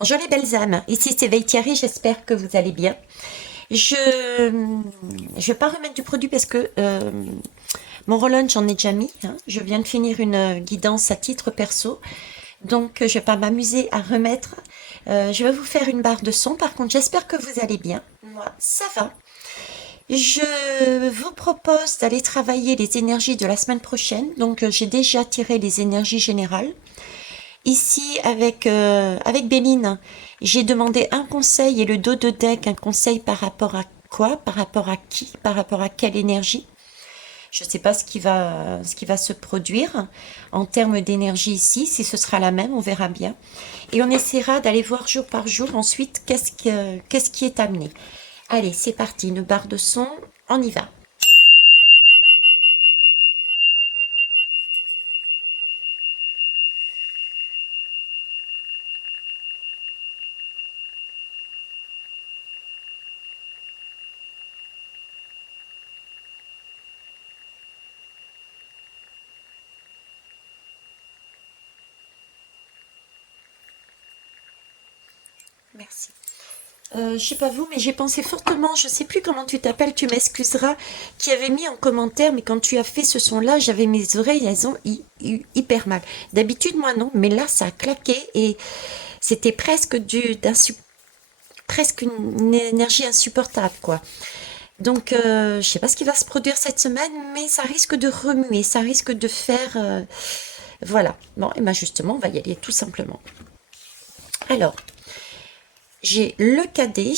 Bonjour les belles âmes, ici c'est Veille Thierry, j'espère que vous allez bien. Je je vais pas remettre du produit parce que mon roll-on j'en ai déjà mis, hein. Je viens de finir une guidance à titre perso, donc je vais pas m'amuser à remettre. Je vais vous faire une barre de son, par contre j'espère que vous allez bien. Moi ça va. Je vous propose d'aller travailler les énergies de la semaine prochaine, donc j'ai déjà tiré les énergies générales. Ici, avec Béline, j'ai demandé un conseil et le dos de deck, un conseil par rapport à quoi, par rapport à qui, par rapport à quelle énergie. Je ne sais pas ce qui va se produire en termes d'énergie ici. Si ce sera la même, on verra bien. Et on essaiera d'aller voir jour par jour ensuite qu'est-ce qui est amené. Allez, c'est parti, une barre de son, on y va. Merci. Je sais pas vous, mais j'ai pensé fortement, je sais plus comment tu t'appelles, tu m'excuseras, qui avait mis en commentaire, mais quand tu as fait ce son-là, j'avais mes oreilles, elles ont hyper mal. D'habitude, moi non, mais là, ça a claqué et c'était presque une énergie insupportable, quoi. Donc, je sais pas ce qui va se produire cette semaine, mais ça risque de remuer, ça risque de faire, voilà. Bon, et ben justement, on va y aller tout simplement. Alors, j'ai le cadet.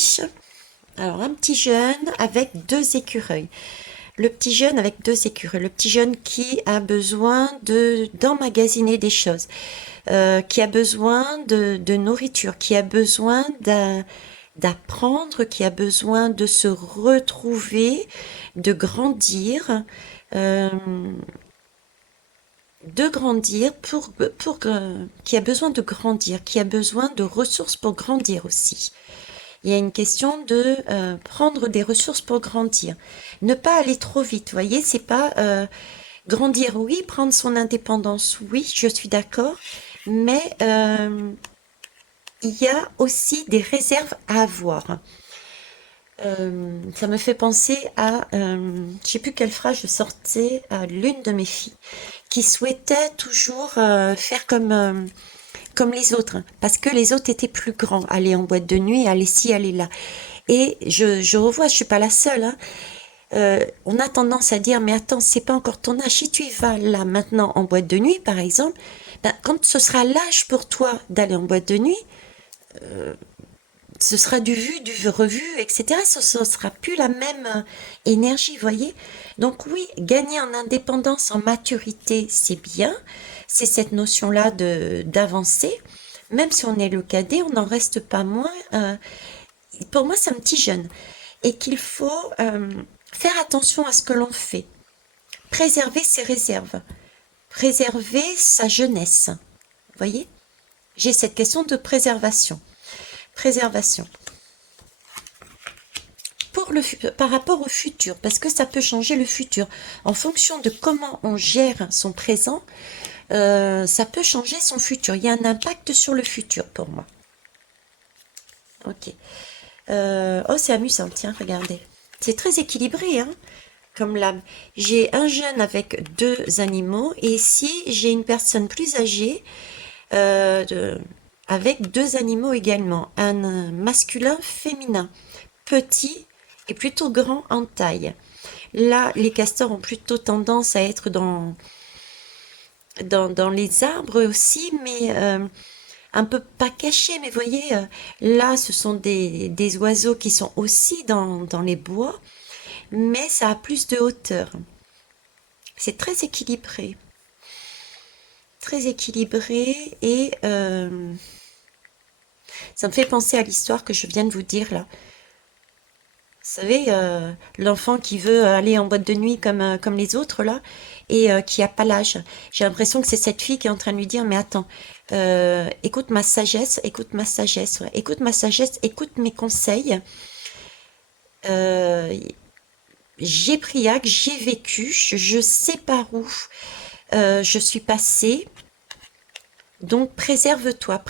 Alors, un petit jeune avec deux écureuils. Le petit jeune avec deux écureuils. Le petit jeune qui a besoin d'emmagasiner des choses, qui a besoin de nourriture, qui a besoin d'apprendre, qui a besoin de se retrouver, de grandir, euh, qui a besoin de grandir, qui a besoin de ressources pour grandir aussi. Il y a une question de prendre des ressources pour grandir. Ne pas aller trop vite, vous voyez, c'est pas grandir, oui, prendre son indépendance, oui, je suis d'accord, mais il y a aussi des réserves à avoir. Ça me fait penser à, je sais plus quelle phrase je sortais à l'une de mes filles, qui souhaitait toujours faire comme les autres, hein, parce que les autres étaient plus grands, aller en boîte de nuit, aller ci, aller là. Et je revois, je suis pas la seule, hein. On a tendance à dire, mais attends, c'est pas encore ton âge. Si tu y vas là maintenant en boîte de nuit, par exemple, ben, quand ce sera l'âge pour toi d'aller en boîte de nuit, ce sera du vu, du revu, etc. Ce ne sera plus la même énergie, vous voyez. Donc oui, gagner en indépendance, en maturité, c'est bien. C'est cette notion-là de d'avancer. Même si on est le cadet, on n'en reste pas moins. Pour moi, c'est un petit jeune. Et qu'il faut faire attention à ce que l'on fait. Préserver ses réserves. Préserver sa jeunesse. Vous voyez? J'ai cette question de préservation. Préservation. Par rapport au futur, parce que ça peut changer le futur. En fonction de comment on gère son présent, ça peut changer son futur. Il y a un impact sur le futur pour moi. Ok. Oh, c'est amusant, tiens, regardez. C'est très équilibré, hein, comme l'âme. J'ai un jeune avec deux animaux, et ici, j'ai une personne plus âgée euh, de- avec deux animaux également. Un masculin féminin, petit et plutôt grand en taille. Là, les castors ont plutôt tendance à être dans les arbres aussi, mais un peu pas cachés. Mais vous voyez, là, ce sont des oiseaux qui sont aussi dans les bois, mais ça a plus de hauteur. C'est très équilibré et ça me fait penser à l'histoire que je viens de vous dire là. Vous savez, l'enfant qui veut aller en boîte de nuit comme les autres là, et qui a pas l'âge. J'ai l'impression que c'est cette fille qui est en train de lui dire, mais attends, écoute ma sagesse, ouais, écoute ma sagesse, écoute mes conseils. Euh, j'ai pris acte, j'ai vécu, je sais par où je suis passée. Donc préserve-toi,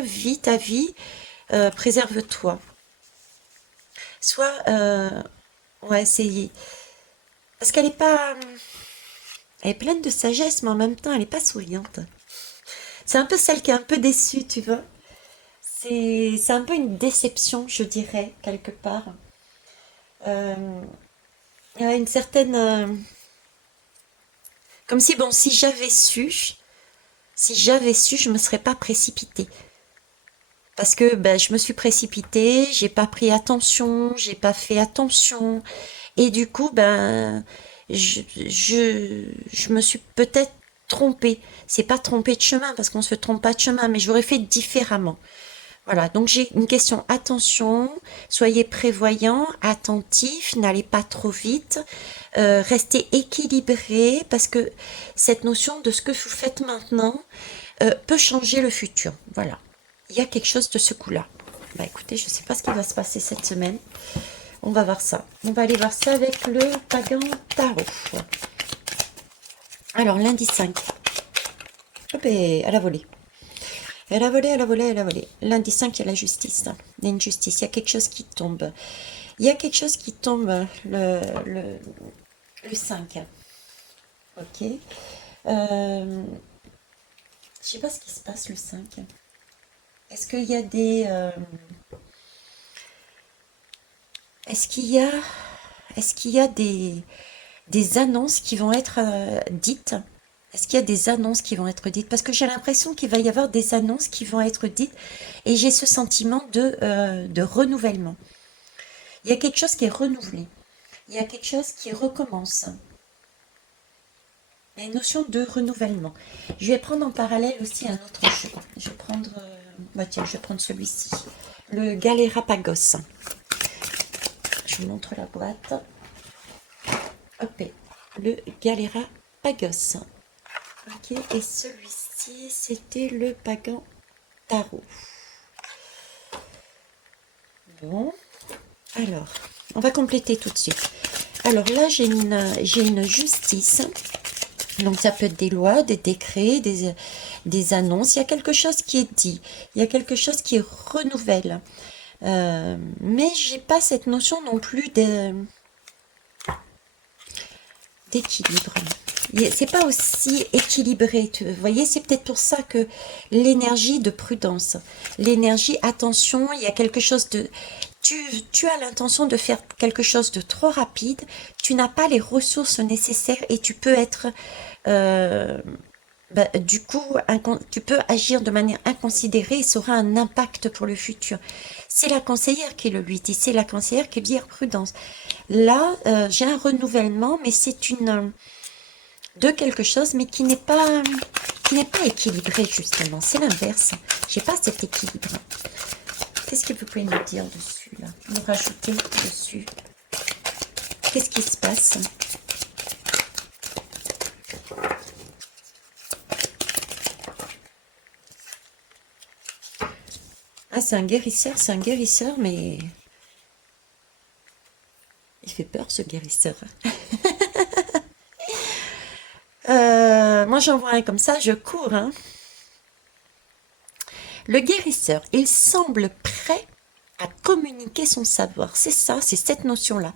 vis ta vie, préserve-toi. Soit, ouais, c'est parce qu'elle est pas, elle est pleine de sagesse, mais en même temps, elle est pas souriante. C'est un peu celle qui est un peu déçue, tu vois. C'est un peu une déception, je dirais, quelque part. Euh, il y a une certaine, comme si bon, si j'avais su, je me serais pas précipitée. Parce que ben, je me suis précipitée, j'ai pas pris attention, j'ai pas fait attention, et du coup, ben, je me suis peut-être trompée. C'est pas trompée de chemin, parce qu'on se trompe pas de chemin, mais j'aurais fait différemment. Voilà, donc j'ai une question. Attention, soyez prévoyants, attentifs, n'allez pas trop vite, restez équilibrés, parce que cette notion de ce que vous faites maintenant peut changer le futur. Voilà, il y a quelque chose de ce coup-là. Bah écoutez, je ne sais pas ce qui va se passer cette semaine. On va voir ça. On va aller voir ça avec le Pagan Tarot. Alors, lundi 5. Hop, et à la volée. Elle a volé, elle a volé, elle a volé. Lundi 5, il y a la justice. Il y a une justice, il y a quelque chose qui tombe. Il y a quelque chose qui tombe le 5. Ok. Je sais pas ce qui se passe le 5. Est-ce qu'il y a des... est-ce qu'il y a... Est-ce qu'il y a des annonces qui vont être dites? Est-ce qu'il y a des annonces qui vont être dites? Parce que j'ai l'impression qu'il va y avoir des annonces qui vont être dites et j'ai ce sentiment de renouvellement. Il y a quelque chose qui est renouvelé. Il y a quelque chose qui recommence. Il y a une notion de renouvellement. Je vais prendre en parallèle aussi un autre jeu. Je vais prendre, tiens, je vais prendre celui-ci. Le Galérapagos. Je vous montre la boîte. Hop, le Galérapagos. Ok, et celui-ci, c'était le Pagan Tarot. Bon, alors, on va compléter tout de suite. Alors là, j'ai une justice. Donc ça peut être des lois, des décrets, des annonces. Il y a quelque chose qui est dit. Il y a quelque chose qui renouvelle. Mais j'ai pas cette notion non plus d'équilibre. C'est pas aussi équilibré. Vous voyez, c'est peut-être pour ça que l'énergie de prudence, l'énergie attention, il y a quelque chose de... Tu as l'intention de faire quelque chose de trop rapide, tu n'as pas les ressources nécessaires et tu peux être... du coup, tu peux agir de manière inconsidérée et ça aura un impact pour le futur. C'est la conseillère qui le lui dit, c'est la conseillère qui dit prudence. Là, j'ai un renouvellement, mais c'est une de quelque chose, mais qui n'est pas équilibré justement. C'est l'inverse. J'ai pas cet équilibre. Qu'est-ce que vous pouvez nous dire dessus là? Nous rajouter dessus. Qu'est-ce qui se passe? Ah, c'est un guérisseur, mais il fait peur ce guérisseur. Moi j'en vois un comme ça, je cours. Hein. Le guérisseur, il semble prêt à communiquer son savoir. C'est ça, c'est cette notion-là.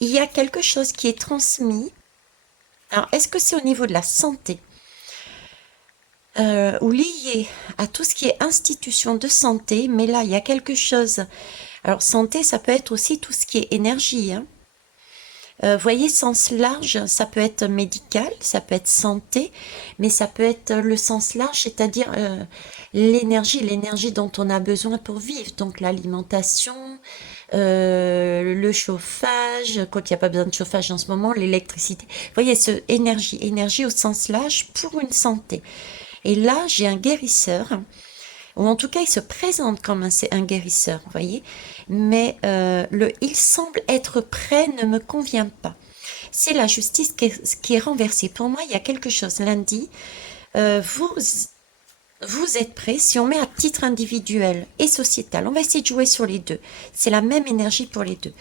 Il y a quelque chose qui est transmis. Alors, est-ce que c'est au niveau de la santé ou lié à tout ce qui est institution de santé? Mais là, il y a quelque chose. Alors, santé, ça peut être aussi tout ce qui est énergie. Hein. Voyez, sens large, ça peut être médical, ça peut être santé, mais ça peut être le sens large, c'est-à-dire l'énergie dont on a besoin pour vivre. Donc l'alimentation, le chauffage, quand il n'y a pas besoin de chauffage en ce moment, l'électricité. Voyez, énergie au sens large pour une santé. Et là, j'ai un guérisseur, ou en tout cas, il se présente comme un guérisseur, vous voyez. Mais il semble être prêt ne me convient pas. C'est la justice qui est renversée. Pour moi, il y a quelque chose. Lundi, vous êtes prêts, si on met à titre individuel et sociétal, on va essayer de jouer sur les deux. C'est la même énergie pour les deux.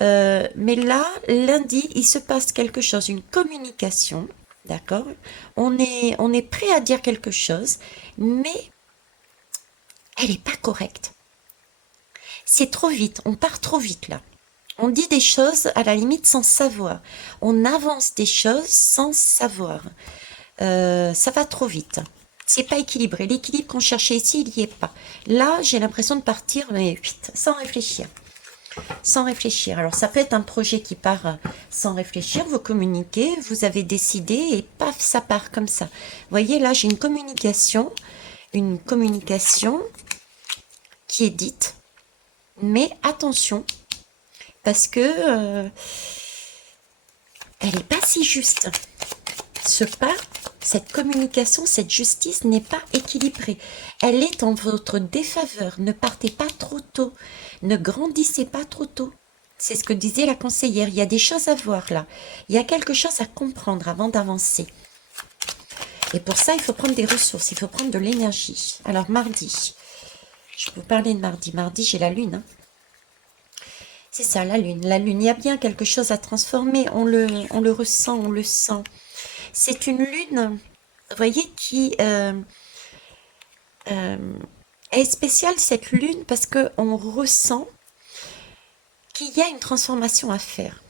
Mais là, lundi, il se passe quelque chose, une communication, d'accord? On est prêt à dire quelque chose, mais elle n'est pas correcte. C'est trop vite, on part trop vite là. On dit des choses à la limite sans savoir. On avance des choses sans savoir. Ça va trop vite. C'est pas équilibré. L'équilibre qu'on cherchait ici, il n'y est pas. Là, j'ai l'impression de partir, mais vite, sans réfléchir. Sans réfléchir. Alors, ça peut être un projet qui part sans réfléchir. Vous communiquez, vous avez décidé et paf, ça part comme ça. Vous voyez, là, j'ai une communication qui est dite. Mais attention, parce que elle n'est pas si juste. Ce pas, cette communication, cette justice n'est pas équilibrée. Elle est en votre défaveur. Ne partez pas trop tôt. Ne grandissez pas trop tôt. C'est ce que disait la conseillère. Il y a des choses à voir là. Il y a quelque chose à comprendre avant d'avancer. Et pour ça, il faut prendre des ressources. Il faut prendre de l'énergie. Alors, mardi. Je peux vous parler de mardi. Mardi, j'ai la lune. Hein. C'est ça, la lune. La lune, il y a bien quelque chose à transformer. On le ressent, on le sent. C'est une lune, vous voyez, qui est spéciale, cette lune, parce qu'on ressent qu'il y a une transformation à faire.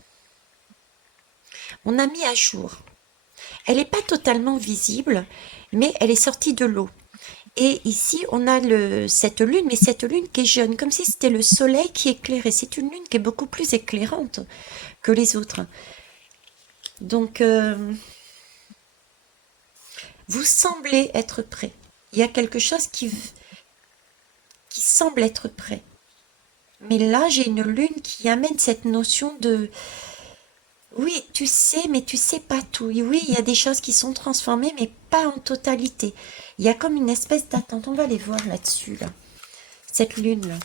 On a mis à jour. Elle n'est pas totalement visible, mais elle est sortie de l'eau. Et ici, on a cette lune, mais cette lune qui est jeune, comme si c'était le soleil qui éclairait. C'est une lune qui est beaucoup plus éclairante que les autres. Donc, vous semblez être prêt. Il y a quelque chose qui semble être prêt. Mais là, j'ai une lune qui amène cette notion de... Oui, tu sais, mais tu sais pas tout. Et oui, il y a des choses qui sont transformées, mais pas en totalité. Il y a comme une espèce d'attente. On va aller voir là-dessus, là. Cette lune-là.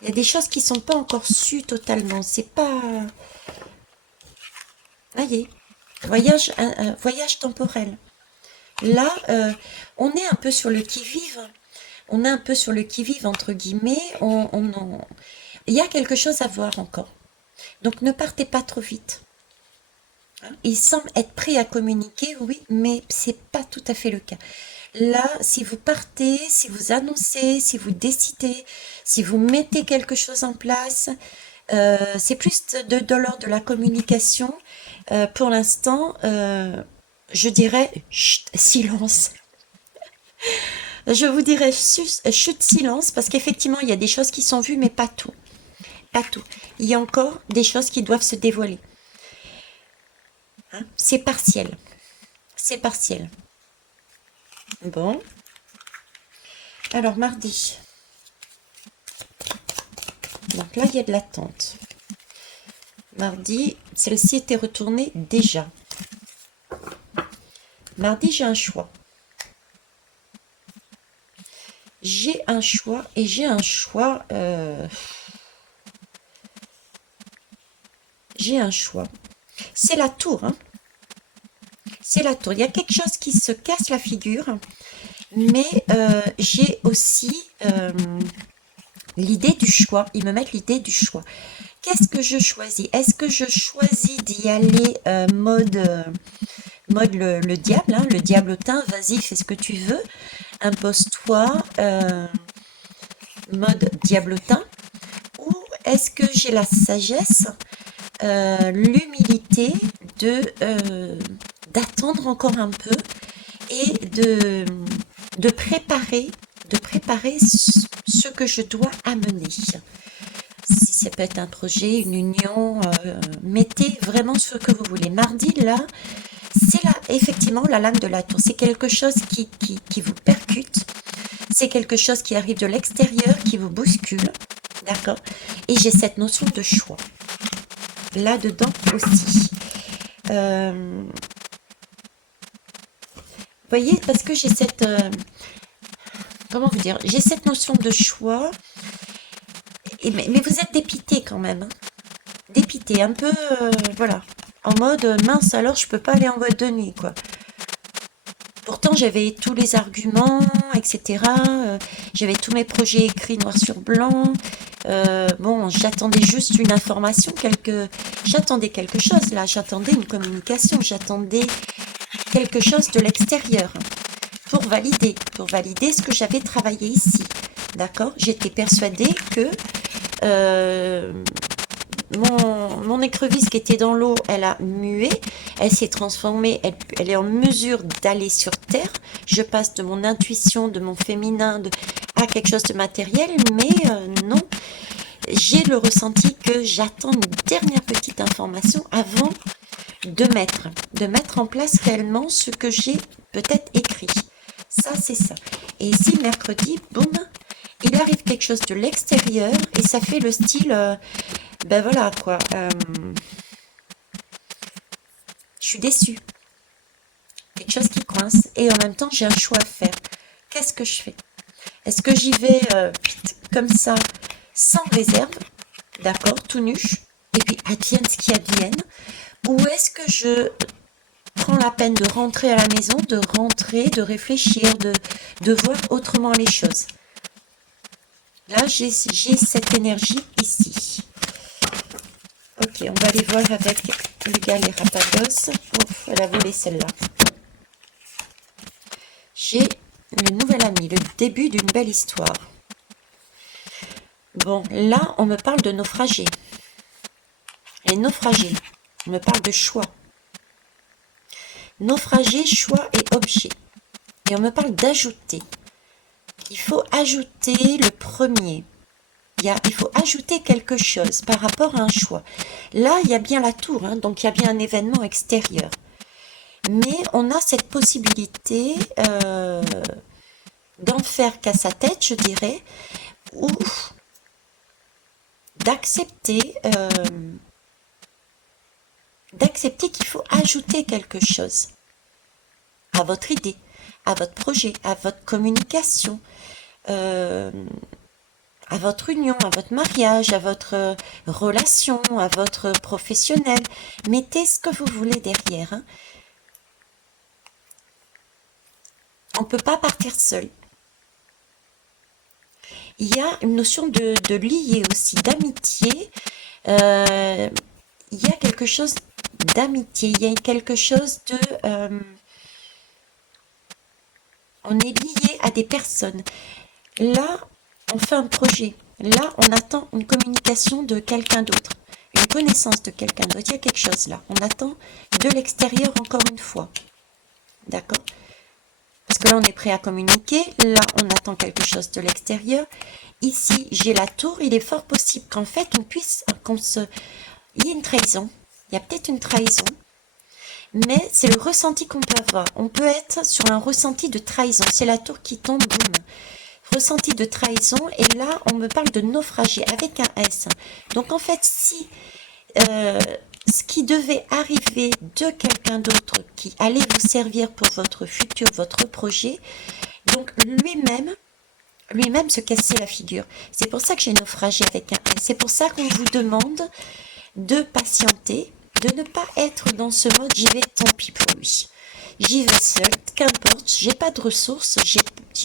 Il y a des choses qui sont pas encore sues totalement. C'est pas... Voyez, voyage temporel. Là, on est un peu sur le qui-vive. On est un peu sur le qui-vive, entre guillemets. Il y a quelque chose à voir encore. Donc, ne partez pas trop vite. Il semble être prêt à communiquer, oui, mais c'est pas tout à fait le cas. Là, si vous partez, si vous annoncez, si vous décidez, si vous mettez quelque chose en place, c'est plus de l'ordre de la communication. Pour l'instant, je dirais chut, silence. Je vous dirais chut, silence, parce qu'effectivement, il y a des choses qui sont vues, mais pas tout. Pas tout. Il y a encore des choses qui doivent se dévoiler. Hein, c'est partiel. C'est partiel. Bon. Alors, mardi. Donc là, il y a de l'attente. Mardi, celle-ci était retournée déjà. Mardi, j'ai un choix. J'ai un choix et j'ai un choix. J'ai un choix. C'est la tour. Hein. C'est la tour. Il y a quelque chose qui se casse la figure. Mais j'ai aussi l'idée du choix. Ils me mettent l'idée du choix. Qu'est-ce que je choisis? Est-ce que je choisis d'y aller mode le diable, hein, le diablotin, vas-y, fais ce que tu veux, impose-toi, mode diablotin, ou est-ce que j'ai la sagesse, l'humilité d'attendre encore un peu et de préparer ce que je dois amener. Si ça peut être un projet, une union, mettez vraiment ce que vous voulez. Mardi, là, c'est là, effectivement, la lame de la tour. C'est quelque chose qui vous percute. C'est quelque chose qui arrive de l'extérieur, qui vous bouscule. D'accord? Et j'ai cette notion de choix. Là-dedans aussi. Vous voyez, parce que j'ai cette... comment vous dire? J'ai cette notion de choix. Mais vous êtes dépité quand même. Hein. Dépité, un peu... voilà. En mode, mince, alors je peux pas aller en boîte de nuit, quoi. Pourtant, j'avais tous les arguments, etc. J'avais tous mes projets écrits noir sur blanc. Bon, j'attendais juste une information, j'attendais quelque chose là, j'attendais une communication, j'attendais quelque chose de l'extérieur pour valider ce que j'avais travaillé ici. D'accord? J'étais persuadée que mon écrevisse qui était dans l'eau, elle a mué, elle s'est transformée, elle est en mesure d'aller sur terre. Je passe de mon intuition, de mon féminin, à quelque chose de matériel, mais non. J'ai le ressenti que j'attends une dernière petite information avant de mettre en place réellement ce que j'ai peut-être écrit. Ça, c'est ça. Et ici, mercredi, boum, il arrive quelque chose de l'extérieur et ça fait le style, ben voilà quoi, je suis déçue. Quelque chose qui coince et en même temps, j'ai un choix à faire. Qu'est-ce que je fais? Est-ce que j'y vais comme ça, sans réserve, d'accord, tout nu, et puis advienne ce qui advienne, ou est-ce que je prends la peine de rentrer à la maison, de réfléchir, de voir autrement les choses? Là, j'ai cette énergie ici. Ok, on va aller voir avec le gars les Rapados. Ouf, elle a volé celle-là. J'ai le nouvel ami, le début d'une belle histoire. Bon, là, on me parle de naufragés. Les naufragés, on me parle de choix. Naufragés, choix et objet. Et on me parle d'ajouter. Il faut ajouter le premier. Il faut ajouter quelque chose par rapport à un choix. Là, il y a bien la tour, hein, donc il y a bien un événement extérieur. Mais on a cette possibilité d'en faire qu'à sa tête, je dirais, ou d'accepter qu'il faut ajouter quelque chose à votre idée, à votre projet, à votre communication, à votre union, à votre mariage, à votre relation, à votre professionnel. Mettez ce que vous voulez derrière. Hein. On ne peut pas partir seul. Il y a une notion de lier aussi, d'amitié. Il y a quelque chose d'amitié, il y a quelque chose de... on est lié à des personnes. Là, on fait un projet. Là, on attend une communication de quelqu'un d'autre, une connaissance de quelqu'un d'autre. Il y a quelque chose là. On attend de l'extérieur encore une fois. D'accord? Parce que là, on est prêt à communiquer. Là, on attend quelque chose de l'extérieur. Ici, j'ai la tour. Il est fort possible qu'en fait, il y ait une trahison. Il y a peut-être une trahison. Mais c'est le ressenti qu'on peut avoir. On peut être sur un ressenti de trahison. C'est la tour qui tombe, boum. Ressenti de trahison. Et là, on me parle de naufragé avec un S. Donc, en fait, si ce qui devait arriver de quelqu'un d'autre qui allait vous servir pour votre futur, votre projet, donc lui-même se cassait la figure. C'est pour ça que j'ai naufragé avec un S. C'est pour ça qu'on vous demande de patienter, de ne pas être dans ce mode j'y vais, tant pis pour lui. J'y vais seule, qu'importe, j'ai pas de ressources, j'ai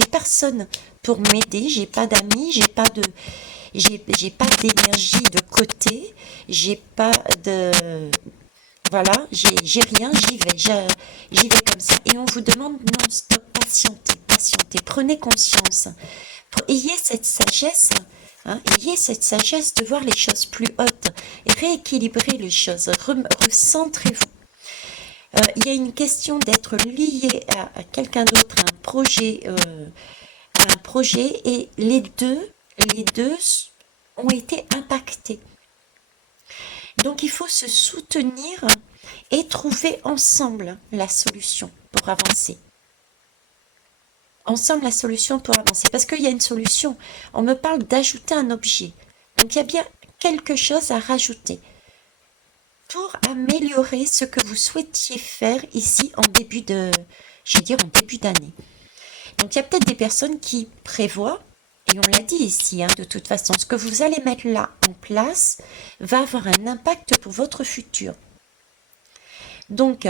personne pour m'aider, j'ai pas d'amis, j'ai pas d'énergie de côté, j'ai pas de... Voilà, j'ai rien, j'y vais comme ça. Et on vous demande non-stop, patientez, prenez conscience. Ayez cette sagesse, hein, ayez cette sagesse de voir les choses plus hautes, rééquilibrer les choses, recentrez-vous. Il y a une question d'être lié à quelqu'un d'autre, à un projet, et les deux ont été impactés. Donc il faut se soutenir et trouver ensemble la solution pour avancer. Ensemble la solution pour avancer. Parce qu'il y a une solution. On me parle d'ajouter un objet. Donc il y a bien quelque chose à rajouter pour améliorer ce que vous souhaitiez faire ici en début d'année. Donc il y a peut-être des personnes qui prévoient, et on l'a dit ici, hein, de toute façon, ce que vous allez mettre là en place va avoir un impact pour votre futur. Donc,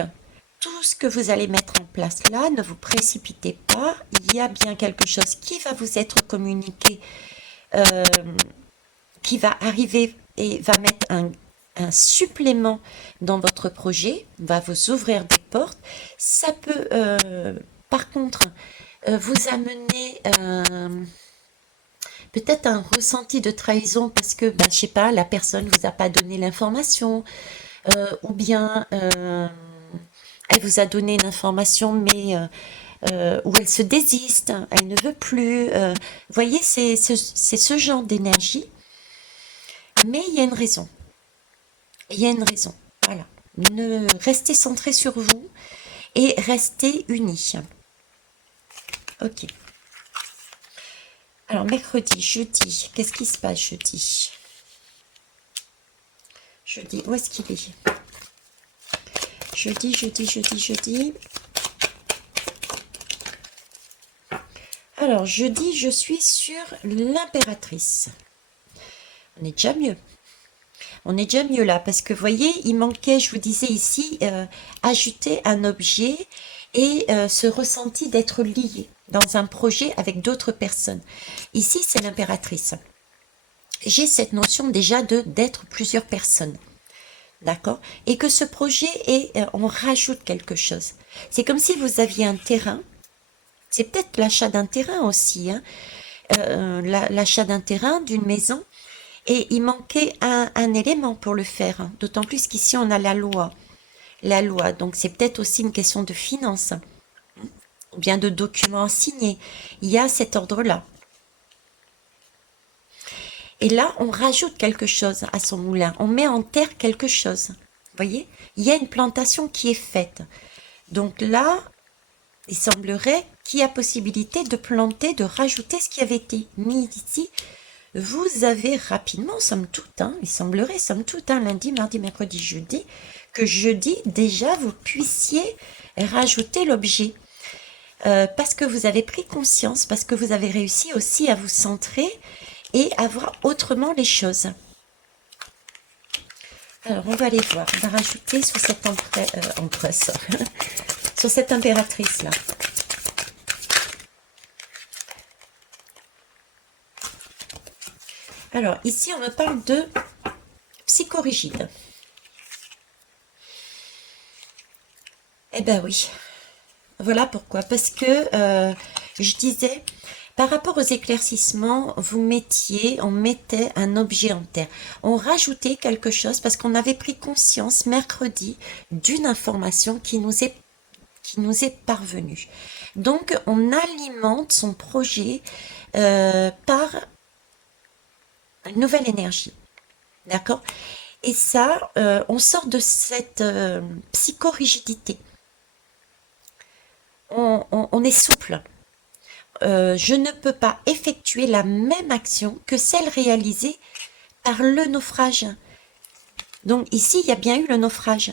tout ce que vous allez mettre en place là, ne vous précipitez pas. Il y a bien quelque chose qui va vous être communiqué, euh, qui va arriver et va mettre un supplément dans votre projet, va vous ouvrir des portes. Ça peut, par contre, vous amener peut-être un ressenti de trahison parce que, ben, je sais pas, la personne vous a pas donné l'information, ou bien elle vous a donné une information, mais où elle se désiste, elle ne veut plus. Vous voyez, c'est ce genre d'énergie, mais il y a une raison. Il y a une raison. Voilà. Restez centré sur vous et restez unis. Ok. Alors, mercredi, jeudi, qu'est-ce qui se passe jeudi? Jeudi, où est-ce qu'il est? Jeudi, jeudi, jeudi, jeudi. Alors, jeudi, je suis sur l'impératrice. On est déjà mieux. On est déjà mieux là, parce que vous voyez, il manquait, je vous disais ici, ajouter un objet et ce ressenti d'être lié dans un projet avec d'autres personnes. Ici, c'est l'impératrice. J'ai cette notion déjà d'être plusieurs personnes. D'accord? Et que ce projet est, on rajoute quelque chose. C'est comme si vous aviez un terrain. C'est peut-être l'achat d'un terrain aussi, hein, l'achat d'un terrain, d'une maison. Et il manquait un élément pour le faire, hein. D'autant plus qu'ici on a la loi. La loi, donc c'est peut-être aussi une question de finances, hein, ou bien de documents à signer. Il y a cet ordre-là. Et là, on rajoute quelque chose à son moulin. On met en terre quelque chose. Vous voyez? Il y a une plantation qui est faite. Donc là, il semblerait qu'il y a possibilité de planter, de rajouter ce qui avait été mis ici. Vous avez rapidement, somme toute, hein, il semblerait, somme toute, hein, lundi, mardi, mercredi, jeudi, que jeudi, déjà, vous puissiez rajouter l'objet. Parce que vous avez pris conscience, parce que vous avez réussi aussi à vous centrer et à voir autrement les choses. Alors, on va aller voir. On va rajouter sur cette empresse, sur cette impératrice-là. Alors, ici, on me parle de psychorigide. Eh ben oui. Voilà pourquoi. Parce que, je disais, par rapport aux éclaircissements, on mettait un objet en terre. On rajoutait quelque chose parce qu'on avait pris conscience mercredi d'une information qui nous est parvenue. Donc, on alimente son projet par une nouvelle énergie. D'accord? Et ça, on sort de cette psychorigidité. On est souple. Je ne peux pas effectuer la même action que celle réalisée par le naufrage. Donc ici, il y a bien eu le naufrage.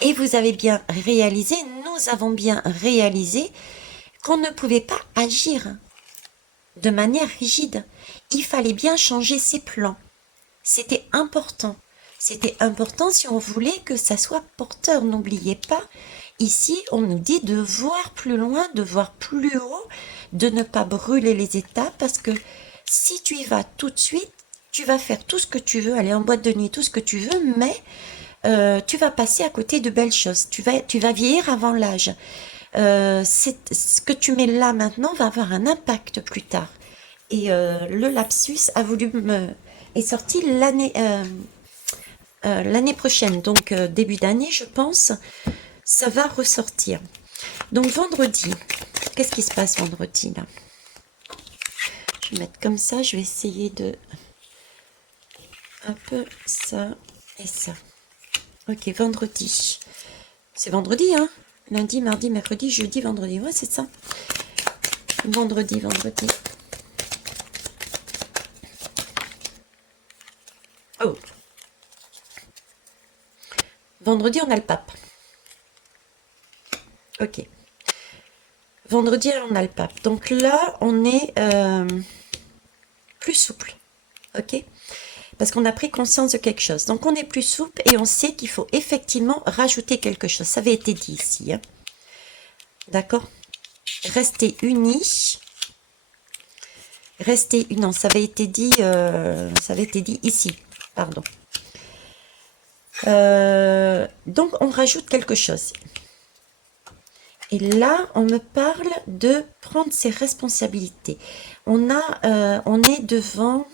Et vous avez bien réalisé, nous avons bien réalisé qu'on ne pouvait pas agir de manière rigide. Il fallait bien changer ses plans. C'était important. C'était important si on voulait que ça soit porteur. N'oubliez pas, ici, on nous dit de voir plus loin, de voir plus haut, de ne pas brûler les étapes, parce que si tu y vas tout de suite, tu vas faire tout ce que tu veux, aller en boîte de nuit, tout ce que tu veux, mais tu vas passer à côté de belles choses. Tu vas vieillir avant l'âge. Ce que tu mets là maintenant va avoir un impact plus tard. Et le lapsus est sorti l'année prochaine, donc début d'année, je pense, ça va ressortir. Donc vendredi, qu'est-ce qui se passe vendredi là? Je vais mettre comme ça, je vais essayer de un peu ça et ça. Ok, vendredi. C'est vendredi, hein? Lundi, mardi, mercredi, jeudi, vendredi. Ouais, c'est ça. Vendredi. Oh. Vendredi, on a le pape. Ok. Vendredi, on a le pape. Donc là, on est plus souple. Ok. parce qu'on a pris conscience de quelque chose. Donc on est plus souple et on sait qu'il faut effectivement rajouter quelque chose. Ça avait été dit ici. Hein. D'accord? Restez unis. Restez unis. Non, ça avait été dit ici. Pardon. Donc on rajoute quelque chose. Et là, on me parle de prendre ses responsabilités. On est devant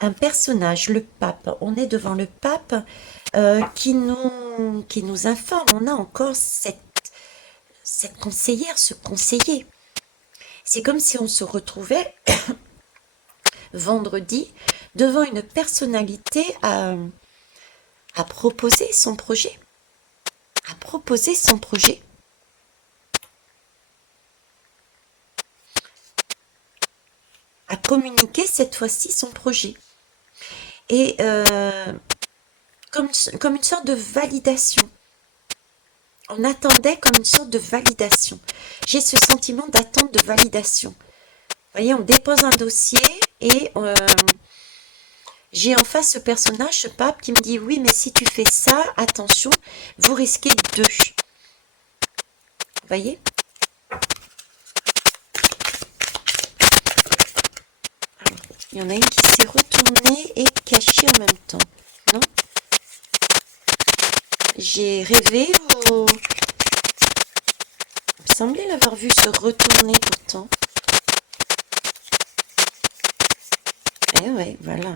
un personnage, le pape. On est devant le pape qui nous informe. On a encore cette conseillère, ce conseiller. C'est comme si on se retrouvait vendredi devant une personnalité à proposer son projet. À proposer son projet. À communiquer cette fois-ci son projet. Et comme une sorte de validation. On attendait comme une sorte de validation. J'ai ce sentiment d'attente de validation. Vous voyez, on dépose un dossier et j'ai en face ce personnage, ce pape, qui me dit « Oui, mais si tu fais ça, attention, vous risquez 2. » Vous voyez? Il y en a une qui s'est retournée et cachée en même temps. Non? J'ai rêvé ou... Il me semblait l'avoir vu se retourner pourtant. Eh ouais, voilà.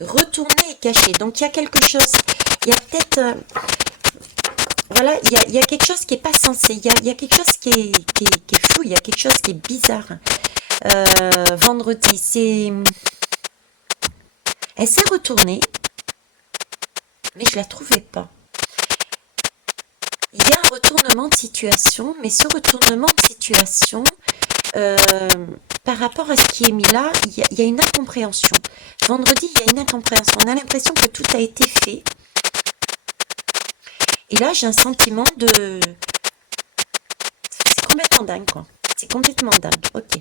Retourner et cacher. Donc il y a quelque chose. Il y a peut-être... voilà, il y a quelque chose qui n'est pas censé. Il y a quelque chose qui est fou. Il y a quelque chose qui est bizarre. Vendredi, c'est... Elle s'est retournée. Mais je la trouvais pas. Il y a un retournement de situation, mais ce retournement de situation, par rapport à ce qui est mis là, il y a une incompréhension. Vendredi, il y a une incompréhension. On a l'impression que tout a été fait. Et là, j'ai un sentiment de... C'est complètement dingue, quoi. C'est complètement dingue. Ok.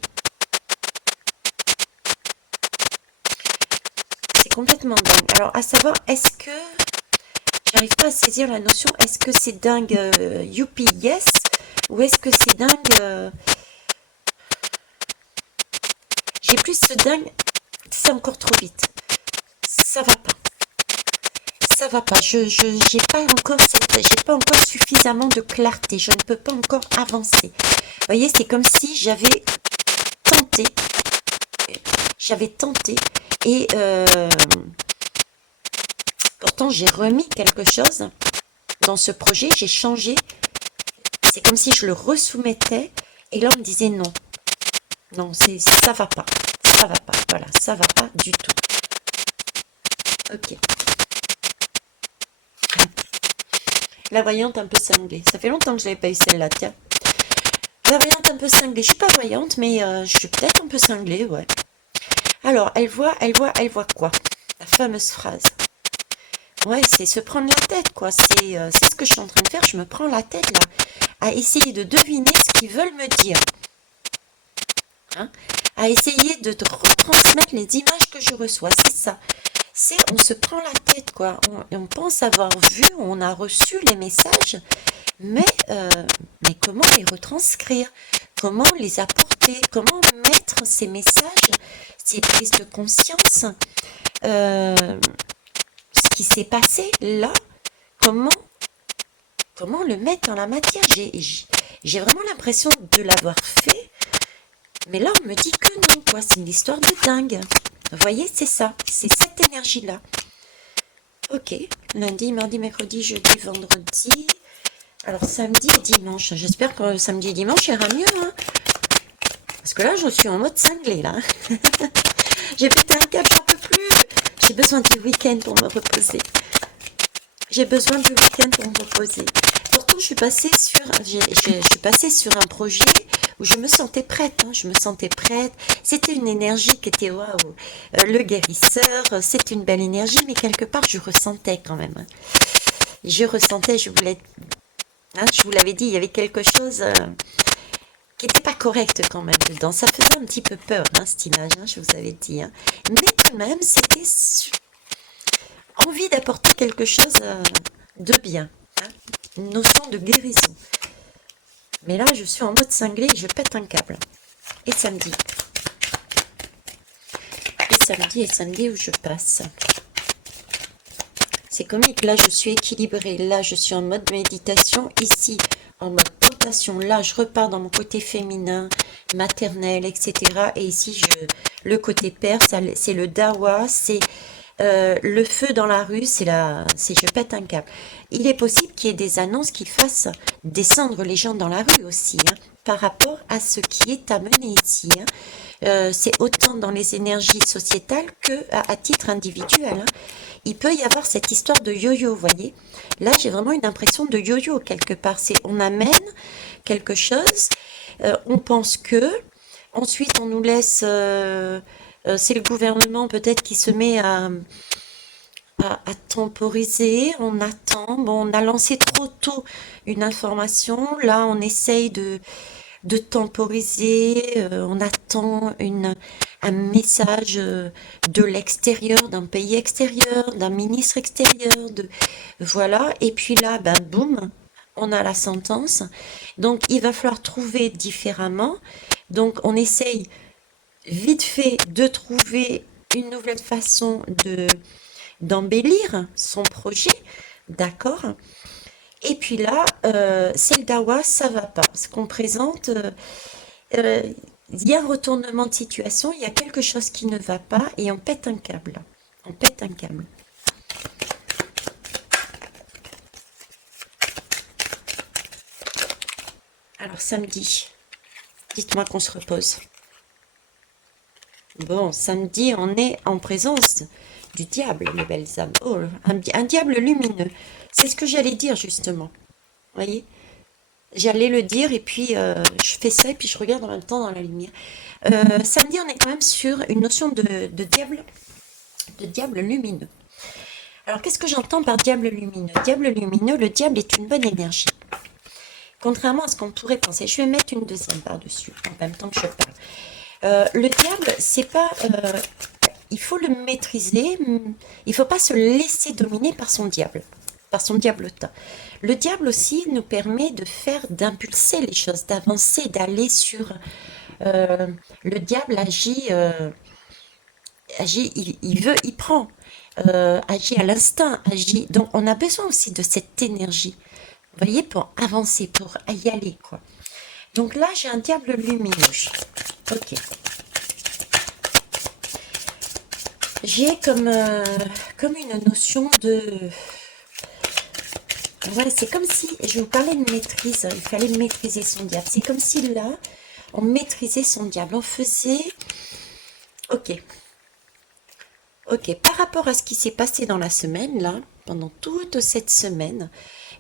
C'est complètement dingue. Alors, à savoir, est-ce que... J'arrive pas à saisir la notion. Est-ce que c'est dingue youpi yes ou est-ce que c'est dingue j'ai plus ce dingue, c'est encore trop vite. Ça va pas. Ça va pas. J'ai pas encore suffisamment de clarté. Je ne peux pas encore avancer. Vous voyez, c'est comme si j'avais tenté. Et pourtant, j'ai remis quelque chose dans ce projet, j'ai changé. C'est comme si je le resoumettais et là, on me disait non. Non, ça va pas. Ça va pas. Voilà, ça va pas du tout. Ok. La voyante un peu cinglée. Ça fait longtemps que je n'avais pas eu celle-là, tiens. La voyante un peu cinglée. Je suis pas voyante, mais je suis peut-être un peu cinglée, ouais. Alors, elle voit quoi? La fameuse phrase. Ouais, c'est se prendre la tête, quoi. C'est ce que je suis en train de faire. Je me prends la tête, là, à essayer de deviner ce qu'ils veulent me dire. Hein? À essayer de retransmettre les images que je reçois. C'est ça. On se prend la tête, quoi. On pense avoir vu, on a reçu les messages, mais comment les retranscrire? Comment les apporter? Comment mettre ces messages, ces prises de conscience, ce qui s'est passé là, comment le mettre dans la matière? J'ai vraiment l'impression de l'avoir fait, mais là on me dit que non, quoi. C'est une histoire de dingue. Vous voyez, c'est ça, c'est cette énergie-là. Ok, lundi, mardi, mercredi, jeudi, vendredi. Alors samedi et dimanche. J'espère que samedi et dimanche ira mieux, hein. Parce que là, je suis en mode cinglé, là. J'ai pété un câble, j'en peux plus. J'ai besoin du week-end pour me reposer. J'ai besoin du week-end pour me reposer. Pourtant, je suis passée sur un projet où je me sentais prête. Hein, je me sentais prête. C'était une énergie qui était waouh. Le guérisseur, c'est une belle énergie, mais quelque part, je ressentais quand même. Hein. Je ressentais, je voulais... Hein, je vous l'avais dit, il y avait quelque chose qui n'était pas correct quand même dedans. Ça faisait un petit peu peur, hein, cette image, hein, je vous avais dit. Hein. Mais de même, c'était envie d'apporter quelque chose de bien, hein, une notion de guérison. Mais là, je suis en mode cinglé et je pète un câble. Et samedi. Et samedi où je passe. C'est comique, là je suis équilibrée, là je suis en mode méditation, ici en mode tentation, là je repars dans mon côté féminin, maternel, etc. Et ici le côté père, c'est le dawa, c'est le feu dans la rue, c'est je pète un câble. Il est possible qu'il y ait des annonces qui fassent descendre les gens dans la rue aussi, hein, par rapport à ce qui est amené ici, hein. C'est autant dans les énergies sociétales que à titre individuel, hein. Il peut y avoir cette histoire de yo-yo, vous voyez. Là, j'ai vraiment une impression de yo-yo quelque part. C'est on amène quelque chose, on pense que, ensuite on nous laisse, c'est le gouvernement peut-être qui se met à temporiser, on attend, bon, on a lancé trop tôt une information, là on essaye de temporiser, on attend un message de l'extérieur, d'un pays extérieur, d'un ministre extérieur, voilà, et puis là, ben boum, on a la sentence, donc il va falloir trouver différemment, donc on essaye vite fait de trouver une nouvelle façon d'embellir son projet, d'accord? Et puis là, c'est le dawa, ça va pas. Ce qu'on présente, il y a un retournement de situation, il y a quelque chose qui ne va pas et on pète un câble. On pète un câble. Alors samedi, dites-moi qu'on se repose. Bon, samedi, on est en présence du diable, les belles âmes. Oh, un diable lumineux. C'est ce que j'allais dire, justement. Vous voyez? J'allais le dire, et puis je fais ça, et puis je regarde en même temps dans la lumière. Samedi, on est quand même sur une notion de diable lumineux. Alors, qu'est-ce que j'entends par diable lumineux? Diable lumineux, le diable est une bonne énergie. Contrairement à ce qu'on pourrait penser. Je vais mettre une deuxième par-dessus, en même temps que je parle. Le diable, c'est pas... il faut le maîtriser, il ne faut pas se laisser dominer par son diable, par son diablotin. Le diable aussi nous permet d'impulser les choses, d'avancer, d'aller sur... le diable agit, il prend, agit à l'instinct, agit... Donc on a besoin aussi de cette énergie, vous voyez, pour avancer, pour y aller, quoi. Donc là, j'ai un diable lumineux. Ok. J'ai comme une notion de... Ouais, c'est comme si, je vous parlais de maîtrise, il fallait maîtriser son diable. C'est comme si là, on maîtrisait son diable, on faisait... Ok. Ok, par rapport à ce qui s'est passé dans la semaine, là, pendant toute cette semaine,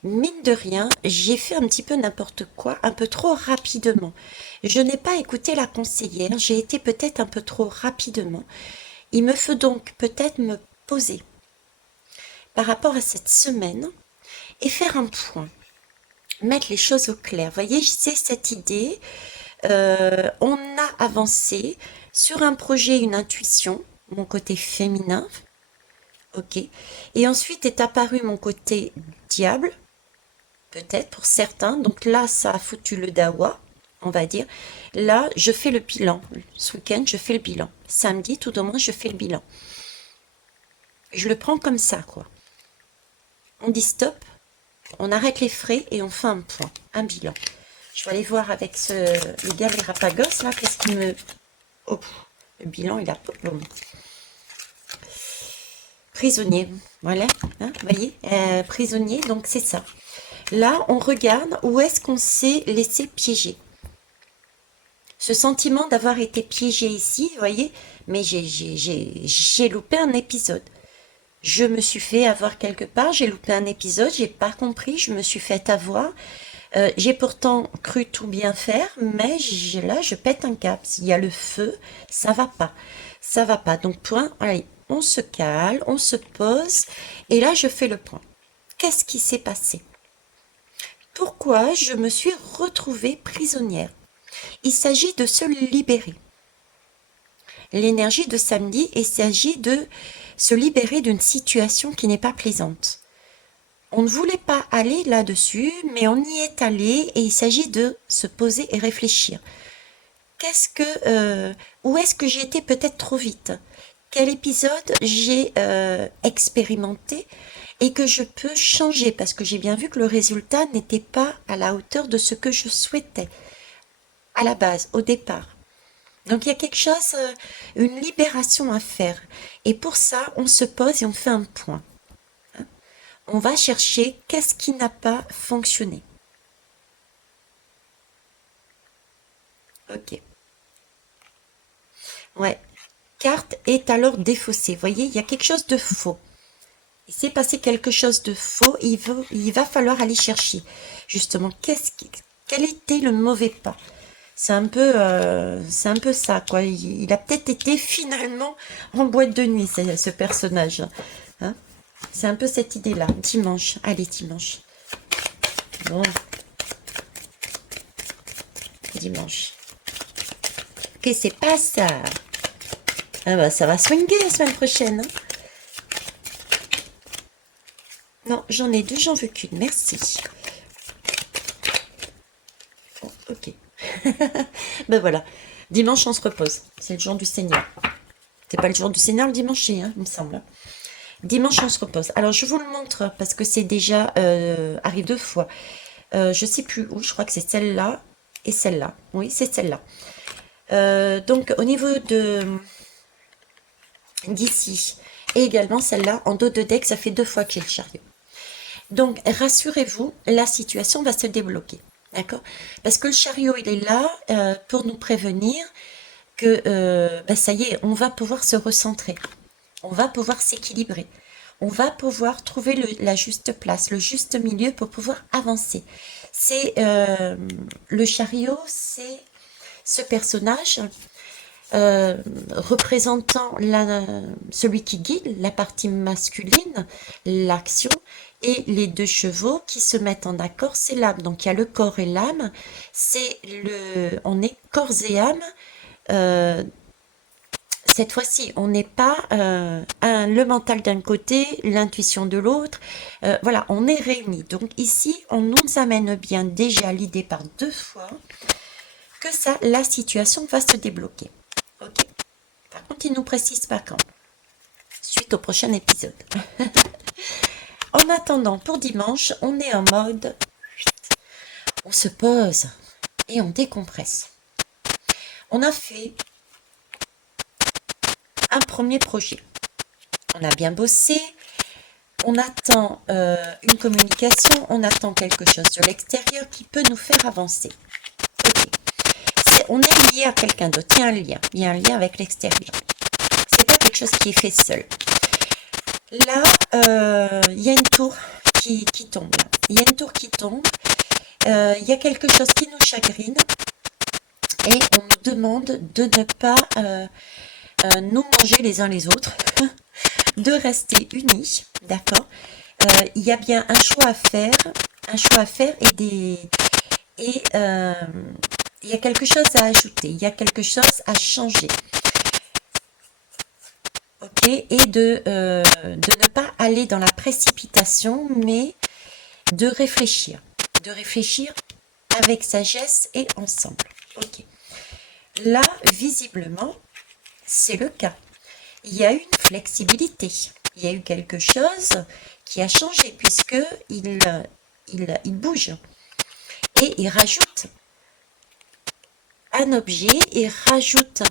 mine de rien, j'ai fait un petit peu n'importe quoi, un peu trop rapidement. Je n'ai pas écouté la conseillère, j'ai été peut-être un peu trop rapidement. Il me faut donc peut-être me poser par rapport à cette semaine et faire un point, mettre les choses au clair. Vous voyez, c'est cette idée, on a avancé sur un projet, une intuition, mon côté féminin, ok, et ensuite est apparu mon côté diable, peut-être pour certains, donc là ça a foutu le dawa, on va dire. Là, je fais le bilan. Ce week-end, je fais le bilan. Samedi, tout au moins, je fais le bilan. Je le prends comme ça, quoi. On dit stop, on arrête les frais et on fait un point, un bilan. Je vais aller voir avec le gars, les rapagos, là, qu'est-ce qu'il me... Oh, le bilan, il a... Bon. Prisonnier, voilà, hein, vous voyez, prisonnier, donc c'est ça. Là, on regarde où est-ce qu'on s'est laissé piéger. Ce sentiment d'avoir été piégé ici, vous voyez, mais j'ai loupé un épisode. Je me suis fait avoir quelque part, j'ai loupé un épisode, j'ai pas compris, je me suis fait avoir. J'ai pourtant cru tout bien faire, mais là, je pète un câble. S'il y a le feu, ça va pas. Ça va pas. Donc, point, allez, on se calme, on se pose, et là, je fais le point. Qu'est-ce qui s'est passé? Pourquoi je me suis retrouvée prisonnière? Il s'agit de se libérer. l'énergie de samedi, et il s'agit de se libérer d'une situation qui n'est pas plaisante. On ne voulait pas aller là-dessus, mais on y est allé et il s'agit de se poser et réfléchir. Où est-ce que j'ai été peut-être trop vite? Quel épisode j'ai expérimenté et que je peux changer parce que j'ai bien vu que le résultat n'était pas à la hauteur de ce que je souhaitais à la base, au départ. Donc il y a quelque chose, une libération à faire. Et pour ça, on se pose et on fait un point. On va chercher qu'est-ce qui n'a pas fonctionné. Ok. Ouais. Carte est alors défaussée. Vous voyez, il y a quelque chose de faux. Il s'est passé quelque chose de faux. Il va falloir aller chercher. Justement, quel était le mauvais pas? C'est un peu ça, quoi. Il a peut-être été finalement en boîte de nuit, ce personnage. Hein, c'est un peu cette idée-là. Dimanche. Allez, dimanche. Bon. Dimanche. Qu'est-ce que c'est pas ça? Ah bah ça va swinguer la semaine prochaine. Hein. Non, j'en ai deux, j'en veux qu'une. Merci. Bon, ok. Ben voilà. Dimanche, on se repose. C'est le jour du Seigneur. C'est pas le jour du Seigneur le dimanche, hein, il me semble. Dimanche, on se repose. Alors, je vous le montre parce que c'est déjà arrivé 2 fois. Je sais plus où. Je crois que c'est celle-là et celle-là. Oui, c'est celle-là. Donc, au niveau d'ici et également celle-là, en dos de deck, ça fait 2 fois que j'ai le chariot. Donc, rassurez-vous, la situation va se débloquer. D'accord? Parce que le chariot, il est là pour nous prévenir que ben, ça y est, on va pouvoir se recentrer. On va pouvoir s'équilibrer. On va pouvoir trouver la juste place, le juste milieu pour pouvoir avancer. C'est le chariot, c'est ce personnage représentant celui qui guide, la partie masculine, l'action, et les 2 chevaux qui se mettent en accord, c'est l'âme. Donc il y a le corps et l'âme, on est corps et âme. Cette fois-ci, on n'est pas le mental d'un côté, l'intuition de l'autre. Voilà, on est réunis. Donc ici, on nous amène bien déjà l'idée par 2 fois que la situation va se débloquer. Ok. Par contre, il nous précise pas quand. Suite au prochain épisode. En attendant, pour dimanche, on est en mode, on se pose et on décompresse. On a fait un premier projet. On a bien bossé, on attend une communication, on attend quelque chose de l'extérieur qui peut nous faire avancer. Okay. On est lié à quelqu'un d'autre, il y a un lien, avec l'extérieur. C'est pas quelque chose qui est fait seul. Là, il y a une tour qui tombe. Il y a une tour qui tombe. Il y a quelque chose qui nous chagrine. Et on nous demande de ne pas nous manger les uns les autres. De rester unis. D'accord. Il y a bien un choix à faire. Et il y a quelque chose à ajouter. Il y a quelque chose à changer. Ok, et de ne pas aller dans la précipitation, mais de réfléchir avec sagesse et ensemble. Ok, là, visiblement, c'est le cas. Il y a eu une flexibilité, il y a eu quelque chose qui a changé, puisque il bouge, et il rajoute un objet, il rajoute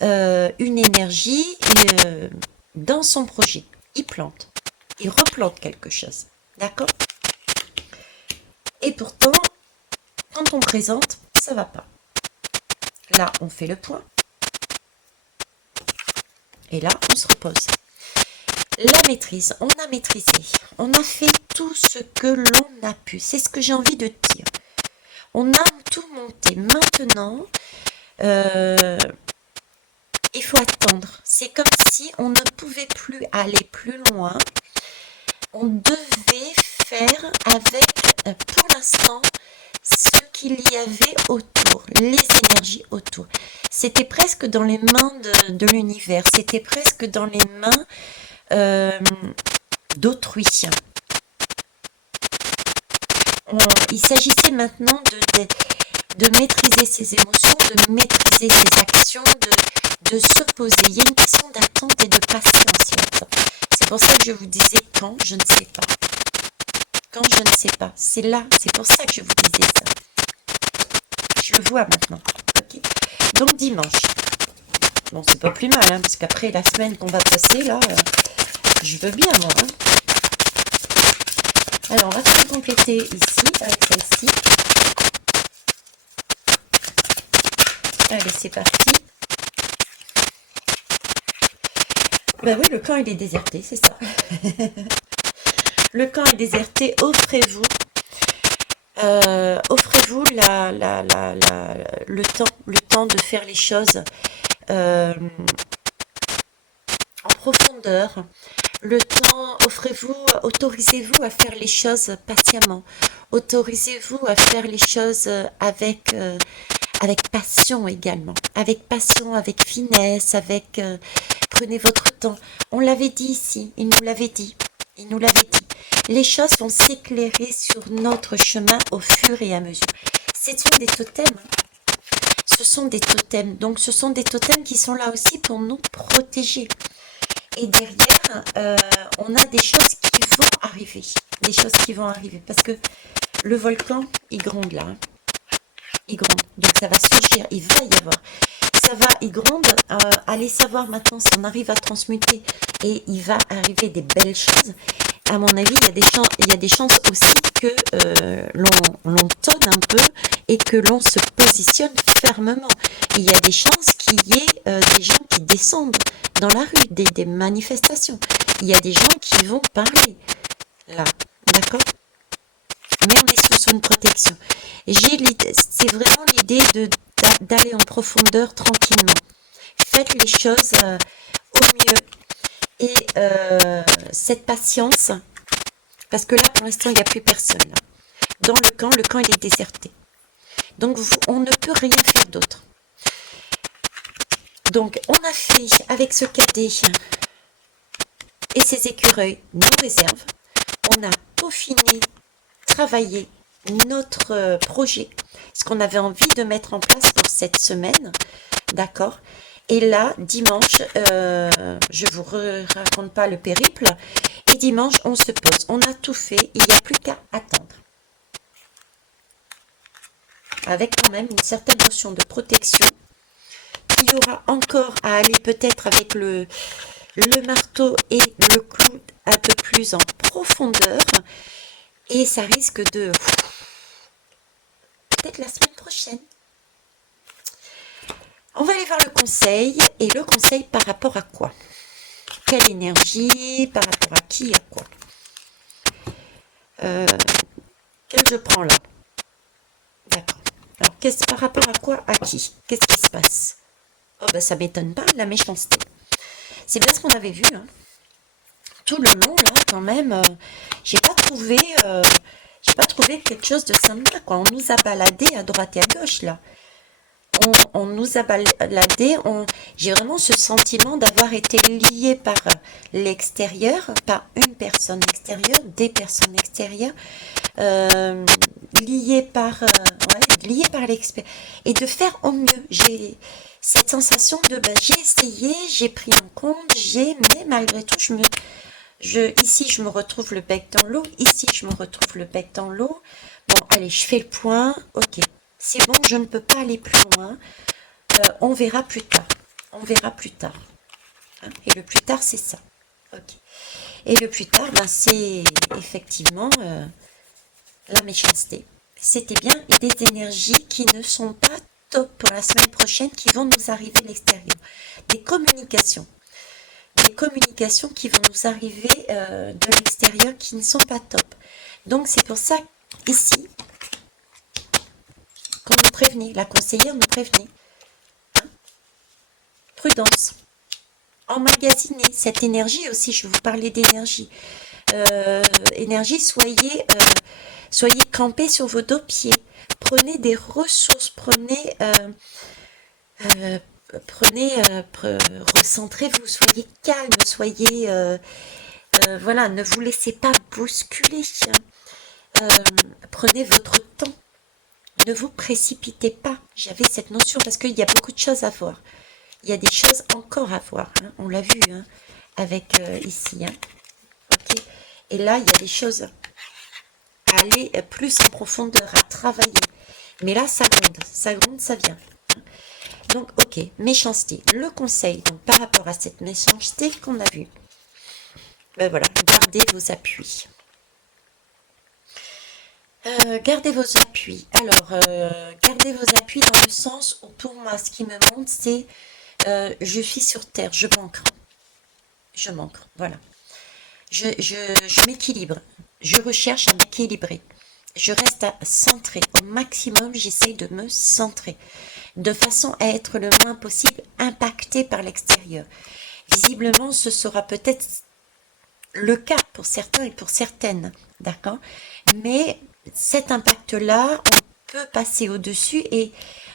une énergie dans son projet. Il plante. Il replante quelque chose. D'accord? Et pourtant, quand on présente, ça va pas. Là, on fait le point. Et là, on se repose. La maîtrise, on a maîtrisé. On a fait tout ce que l'on a pu. C'est ce que j'ai envie de dire. On a tout monté. Maintenant, il faut attendre. C'est comme si on ne pouvait plus aller plus loin. On devait faire avec, pour l'instant, ce qu'il y avait autour, les énergies autour. C'était presque dans les mains de l'univers, c'était presque dans les mains d'autrui. Il s'agissait maintenant de maîtriser ses émotions, de maîtriser ses actions, de se poser. Il y a une question d'attente et de patience là-dedans. C'est pour ça que je vous disais quand, je ne sais pas. Quand je ne sais pas. C'est là, c'est pour ça que je vous disais ça. Je le vois maintenant. Okay. Donc dimanche. Bon, c'est pas plus mal, hein, parce qu'après la semaine qu'on va passer, là, je veux bien, moi. Hein. Alors, on va se compléter ici, avec celle-ci. Allez, c'est parti. Ben oui, le camp, il est déserté, c'est ça. Le camp est déserté, offrez-vous. Offrez-vous le temps de faire les choses en profondeur. Le temps, offrez-vous, autorisez-vous à faire les choses patiemment. Autorisez-vous à faire les choses avec passion également. Avec passion, avec finesse, prenez votre temps. On l'avait dit ici, il nous l'avait dit. Il nous l'avait dit. Les choses vont s'éclairer sur notre chemin au fur et à mesure. Ce sont des totems. Ce sont des totems. Donc, ce sont des totems qui sont là aussi pour nous protéger. Et derrière, on a des choses qui vont arriver. Des choses qui vont arriver. Parce que le volcan, il gronde là. Hein. Il gronde. Donc, ça va surgir. Il va y avoir. Ça va, il gronde. Allez savoir maintenant si on arrive à transmuter. Et il va arriver des belles choses. À mon avis, il y a des chances aussi que l'on tonne un peu et que l'on se positionne fermement. Il y a des chances qu'il y ait des gens qui descendent dans la rue, des manifestations. Il y a des gens qui vont parler. Là, d'accord? Mais on est sous une protection. C'est vraiment l'idée d'aller en profondeur tranquillement. Faites les choses au mieux. Et cette patience, parce que là, pour l'instant, il n'y a plus personne. Là. Dans le camp, il est déserté. Donc, on ne peut rien faire d'autre. Donc, on a fait, avec ce cadet et ces écureuils, nos réserves. On a peaufiné, travaillé notre projet, ce qu'on avait envie de mettre en place pour cette semaine. D'accord ? Et là, dimanche, je vous raconte pas le périple. Et dimanche, on se pose. On a tout fait. Il n'y a plus qu'à attendre. Avec quand même une certaine notion de protection. Il y aura encore à aller peut-être avec le marteau et le clou un peu plus en profondeur. Et ça risque de... peut-être la semaine prochaine. On va aller voir le conseil, et le conseil par rapport à quoi? Quelle énergie? Par rapport à qui? À quoi? Quel je prends là? D'accord. Alors, par rapport à quoi? À qui? Qu'est-ce qui se passe? Oh ben ça m'étonne pas, la méchanceté. C'est bien ce qu'on avait vu. Hein. Tout le long, là, quand même, j'ai pas trouvé quelque chose de sympa, quoi. On nous a baladé à droite et à gauche, là. On nous a baladé, j'ai vraiment ce sentiment d'avoir été lié par l'extérieur, par une personne extérieure, des personnes extérieures, lié par l'expérience, et de faire au mieux. J'ai cette sensation de, j'ai essayé, j'ai pris en compte, mais malgré tout, ici je me retrouve le bec dans l'eau, ici je me retrouve le bec dans l'eau. Bon, allez, je fais le point, ok. C'est bon, je ne peux pas aller plus loin. On verra plus tard. On verra plus tard. Hein? Et le plus tard, c'est ça. Okay. Et le plus tard, c'est effectivement la méchanceté. C'était bien. Et des énergies qui ne sont pas top pour la semaine prochaine, qui vont nous arriver de l'extérieur. Des communications. Des communications qui vont nous arriver de l'extérieur qui ne sont pas top. Donc, c'est pour ça, ici, qu'on nous prévenait, la conseillère nous prévenait. Hein? Prudence. Emmagasiner cette énergie aussi, je vous parlais d'énergie. énergie, soyez campés sur vos deux pieds. Prenez des ressources, euh, recentrez-vous, soyez calme, voilà, ne vous laissez pas bousculer. Prenez votre temps, ne vous précipitez pas. J'avais cette notion parce qu'il y a beaucoup de choses à voir. Il y a des choses encore à voir, hein. On l'a vu, hein, avec ici. Hein. Okay. Et là, il y a des choses à aller plus en profondeur, à travailler. Mais là, ça gronde, ça vient. Donc, ok, méchanceté. Le conseil, donc, par rapport à cette méchanceté qu'on a vue, ben voilà, gardez vos appuis. Gardez vos appuis. Alors, gardez vos appuis dans le sens où, pour moi, ce qui me montre, c'est je suis sur terre, je m'ancre. Je m'ancre, voilà. Je m'équilibre. Je recherche à m'équilibrer. Je reste centré. Au maximum, j'essaye de me centrer. De façon à être le moins possible impacté par l'extérieur. Visiblement, ce sera peut-être le cas pour certains et pour certaines. D'accord? Mais cet impact-là, on peut passer au-dessus et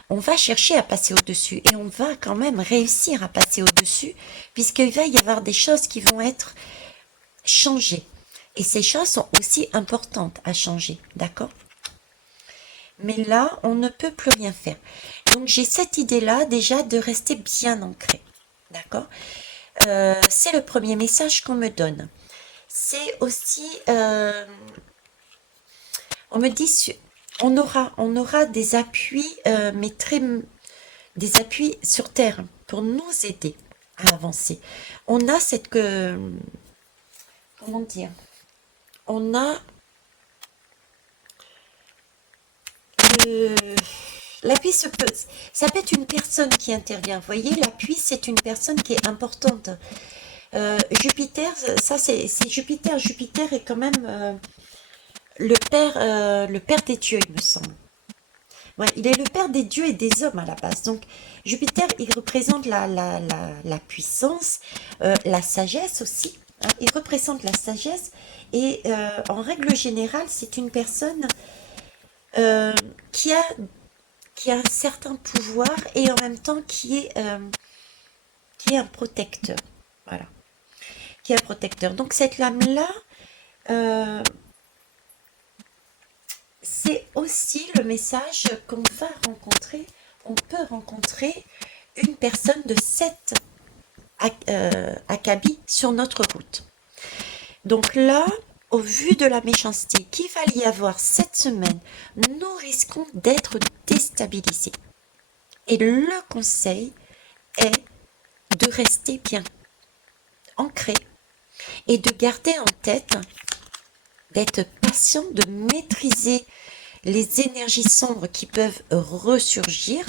on va chercher à passer au-dessus. Et on va quand même réussir à passer au-dessus puisqu'il va y avoir des choses qui vont être changées. Et ces choses sont aussi importantes à changer. D'accord? Mais là, on ne peut plus rien faire. Donc, j'ai cette idée-là déjà de rester bien ancré. D'accord? C'est le premier message qu'on me donne. C'est aussi... on me dit... On aura des appuis, mais des appuis sur terre pour nous aider à avancer. On a cette... comment dire? On a... L'appui ça peut être une personne qui intervient. Vous voyez, l'appui, c'est une personne qui est importante. Jupiter, ça c'est Jupiter. Jupiter est quand même le père des dieux, il me semble. Ouais, il est le père des dieux et des hommes à la base. Donc, Jupiter, il représente la puissance, la sagesse aussi. Hein, il représente la sagesse. Et en règle générale, c'est une personne qui a un certain pouvoir et en même temps qui est un protecteur. Voilà. Qui est un protecteur. Donc cette lame-là, c'est aussi le message qu'on va rencontrer. On peut rencontrer une personne de cet acabit sur notre route. Donc là, au vu de la méchanceté qu'il va y avoir cette semaine, nous risquons d'être déstabilisés. Et le conseil est de rester bien ancré et de garder en tête, d'être patient, de maîtriser les énergies sombres qui peuvent ressurgir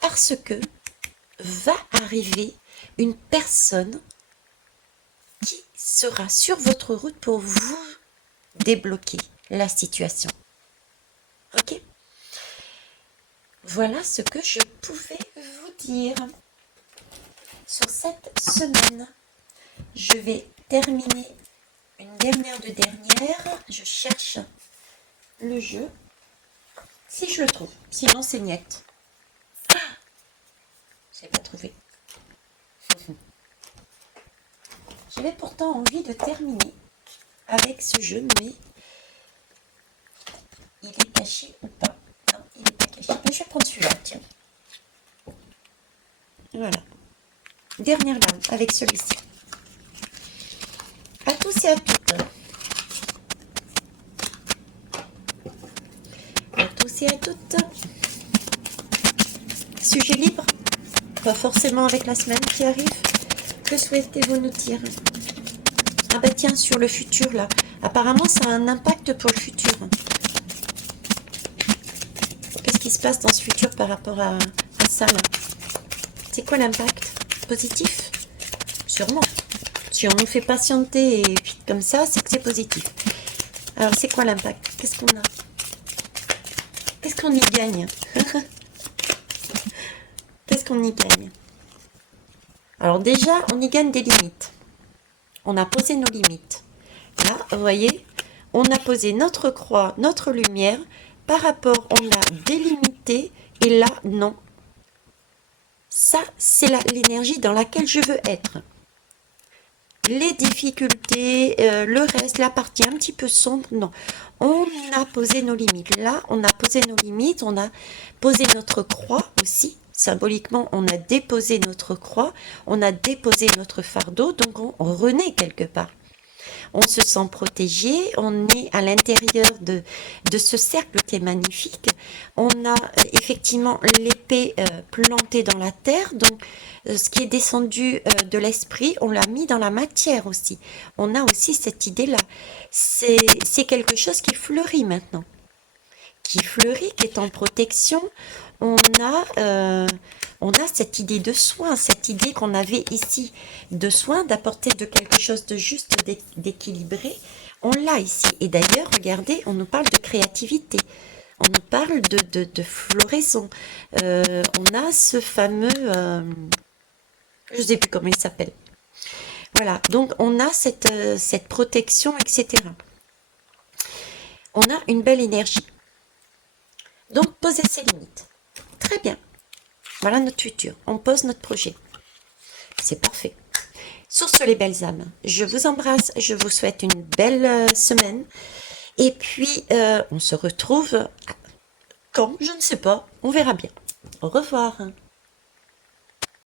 parce que va arriver une personne qui sera sur votre route pour vous débloquer la situation. Ok? Voilà ce que je pouvais vous dire sur cette semaine. Je vais terminer une dernière. Je cherche le jeu. Si je le trouve. Sinon, c'est niette. Ah, je n'ai pas trouvé. J'avais pourtant envie de terminer avec ce jeu, mais il est caché ou pas? Non, il n'est pas caché. Mais je vais prendre celui-là, tiens. Voilà. Dernière lame avec celui-ci. À tous et à toutes. À tous et à toutes. Sujet libre. Pas forcément avec la semaine qui arrive. Que souhaitez-vous nous dire? Ah bah tiens, sur le futur là. Apparemment, ça a un impact pour le futur. Qu'est-ce qui se passe dans ce futur par rapport à ça là? C'est quoi l'impact? Positif? Sûrement. Si on nous fait patienter et puis comme ça, c'est que c'est positif. Alors, c'est quoi l'impact? Qu'est-ce qu'on a? Qu'est-ce qu'on y gagne? Qu'est-ce qu'on y gagne? Alors déjà, on y gagne des limites. on a posé nos limites. Là, vous voyez, on a posé notre croix, notre lumière, par rapport, on a délimité, et là, non. Ça, c'est l'énergie dans laquelle je veux être. Les difficultés, le reste, la partie un petit peu sombre, non. On a posé nos limites. Là, on a posé nos limites, on a posé notre croix aussi. Symboliquement, on a déposé notre croix, on a déposé notre fardeau, donc on renaît quelque part. On se sent protégé, on est à l'intérieur de ce cercle qui est magnifique. On a effectivement l'épée plantée dans la terre, donc ce qui est descendu de l'esprit, on l'a mis dans la matière aussi. On a aussi cette idée-là. C'est quelque chose qui fleurit maintenant, qui fleurit, qui est en protection. On a cette idée de soin, cette idée qu'on avait ici de soin, d'apporter de quelque chose de juste, d'équilibré. On l'a ici. Et d'ailleurs, regardez, on nous parle de créativité. On nous parle de floraison. On a ce fameux... je ne sais plus comment il s'appelle. Voilà, donc on a cette protection, etc. On a une belle énergie. Donc, poser ses limites. Très bien. Voilà notre futur. On pose notre projet. C'est parfait. Sur ce, les belles âmes, je vous embrasse. Je vous souhaite une belle semaine. Et puis, on se retrouve quand? Je ne sais pas. On verra bien. Au revoir.